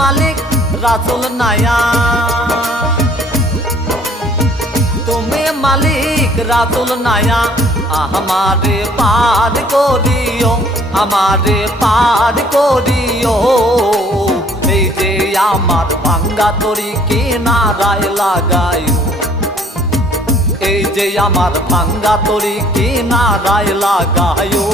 মালিক রাসূল নায়া, তুমি মালিক রাসূল নায়া, আমারে পার করিও, আমারে পার করিও। এই যে আমার ভাঙ্গা তরি কিনারায় লাগাইও, এই যে আমার ভাঙ্গা তরি কিনারায় লাগাইও।